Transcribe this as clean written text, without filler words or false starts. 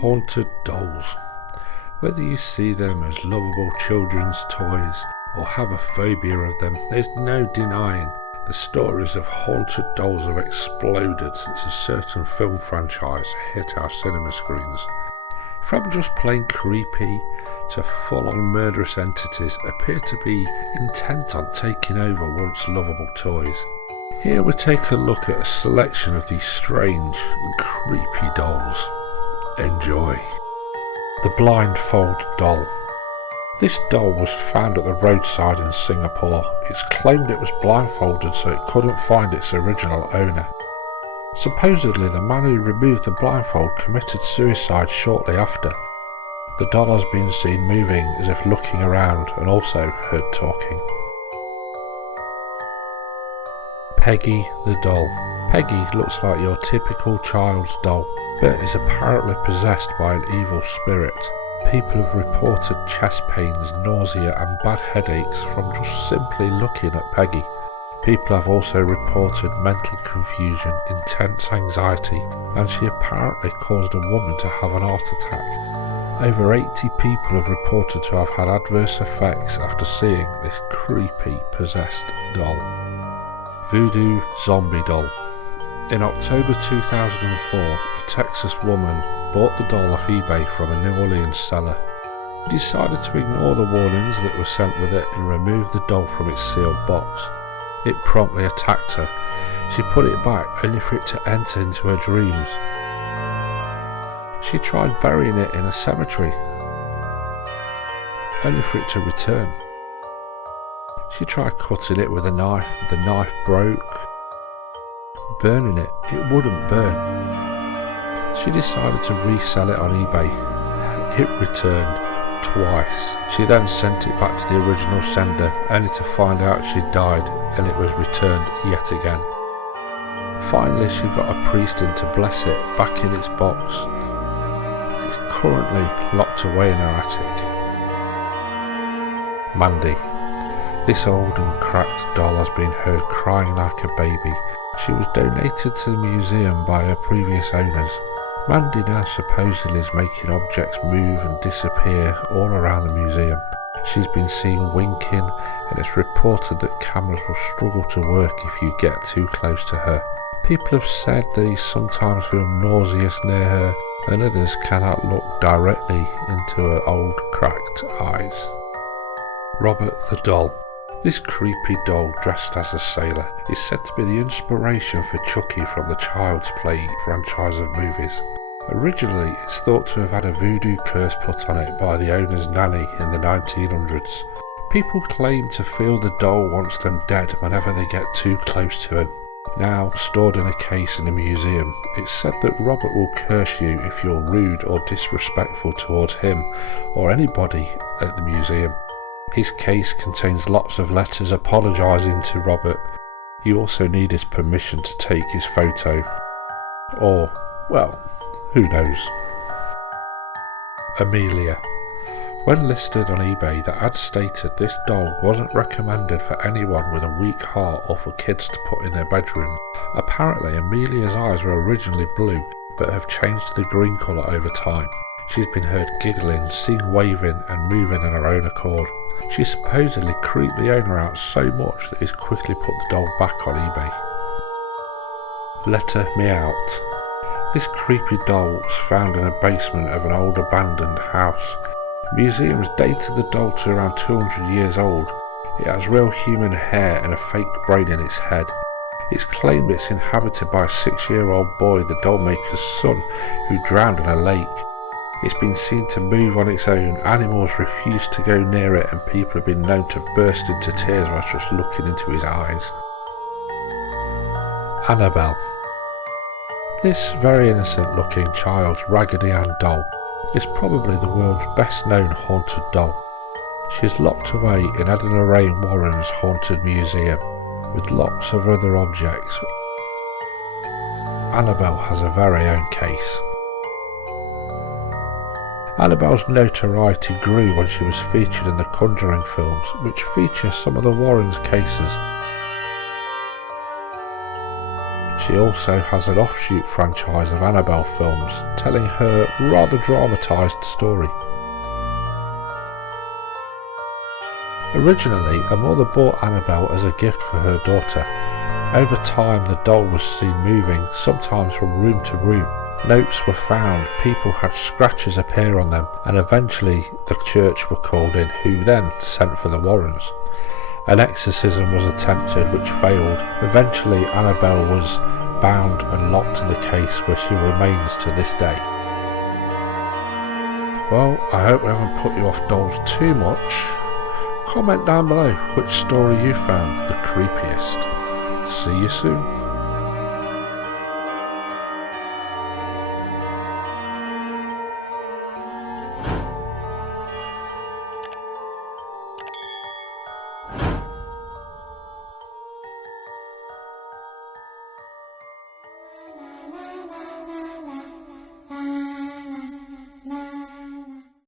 Haunted dolls. Whether you see them as lovable children's toys or have a phobia of them, there's no denying the stories of haunted dolls have exploded since a certain film franchise hit our cinema screens. From just plain creepy to full-on murderous entities appear to be intent on taking over once lovable toys. Here we take a look at a selection of these strange and creepy dolls. Enjoy. The Blindfold Doll. This doll was found at the roadside in Singapore. It's claimed it was blindfolded so it couldn't find its original owner. Supposedly the man who removed the blindfold committed suicide shortly after. The doll has been seen moving as if looking around and also heard talking. Peggy the Doll. Peggy looks like your typical child's doll, but is apparently possessed by an evil spirit. People have reported chest pains, nausea and bad headaches from just simply looking at Peggy. People have also reported mental confusion, intense anxiety, and she apparently caused a woman to have an heart attack. Over 80 people have reported to have had adverse effects after seeing this creepy possessed doll. Voodoo Zombie Doll. In October 2004, a Texas woman bought the doll off eBay from a New Orleans seller. She decided to ignore the warnings that were sent with it and remove the doll from its sealed box. It promptly attacked her. She put it back only for it to enter into her dreams. She tried burying it in a cemetery, only for it to return. She tried cutting it with a knife. The knife broke. Burning it, it wouldn't burn. She decided to resell it on eBay. It returned twice. She then sent it back to the original sender, only to find out she'd died and it was returned yet again. Finally she got a priest in to bless it back in its box. It's currently locked away in her attic. Mandy. This old and cracked doll has been heard crying like a baby. She was donated to the museum by her previous owners. Mandy now supposedly is making objects move and disappear all around the museum. She's been seen winking, and it's reported that cameras will struggle to work if you get too close to her. People have said they sometimes feel nauseous near her, and others cannot look directly into her old cracked eyes. Robert the Doll. This creepy doll dressed as a sailor is said to be the inspiration for Chucky from the Child's Play franchise of movies. Originally it's thought to have had a voodoo curse put on it by the owner's nanny in the 1900s. People claim to feel the doll wants them dead whenever they get too close to him. Now stored in a case in a museum, it's said that Robert will curse you if you're rude or disrespectful towards him or anybody at the museum. His case contains lots of letters apologising to Robert. You also need his permission to take his photo. Or, well, who knows. Amelia. When listed on eBay, the ad stated this doll wasn't recommended for anyone with a weak heart or for kids to put in their bedroom. Apparently Amelia's eyes were originally blue but have changed to the green colour over time. She's been heard giggling, seen waving and moving on her own accord. She supposedly creeped the owner out so much that he's quickly put the doll back on eBay. Let Me Out. This creepy doll was found in a basement of an old abandoned house. Museums dated the doll to around 200 years old. It has real human hair and a fake brain in its head. It's claimed it's inhabited by a 6-year-old boy, the Dollmaker's son, who drowned in a lake. It's been seen to move on its own, animals refuse to go near it, and people have been known to burst into tears whilst just looking into his eyes. Annabelle. This very innocent looking child's Raggedy Ann doll is probably the world's best known haunted doll. She is locked away in Edna Ray Warren's Haunted Museum with lots of other objects. Annabelle has a very own case. Annabelle's notoriety grew when she was featured in the Conjuring films, which feature some of the Warrens' cases. She also has an offshoot franchise of Annabelle films, telling her rather dramatised story. Originally, a mother bought Annabelle as a gift for her daughter. Over time, the doll was seen moving, sometimes from room to room. Notes were found, people had scratches appear on them, and eventually the church were called in, who then sent for the Warrens. An exorcism was attempted, which failed. Eventually, Annabelle was bound and locked in the case, where she remains to this day. Well, I hope we haven't put you off dolls too much. Comment down below which story you found the creepiest. See you soon.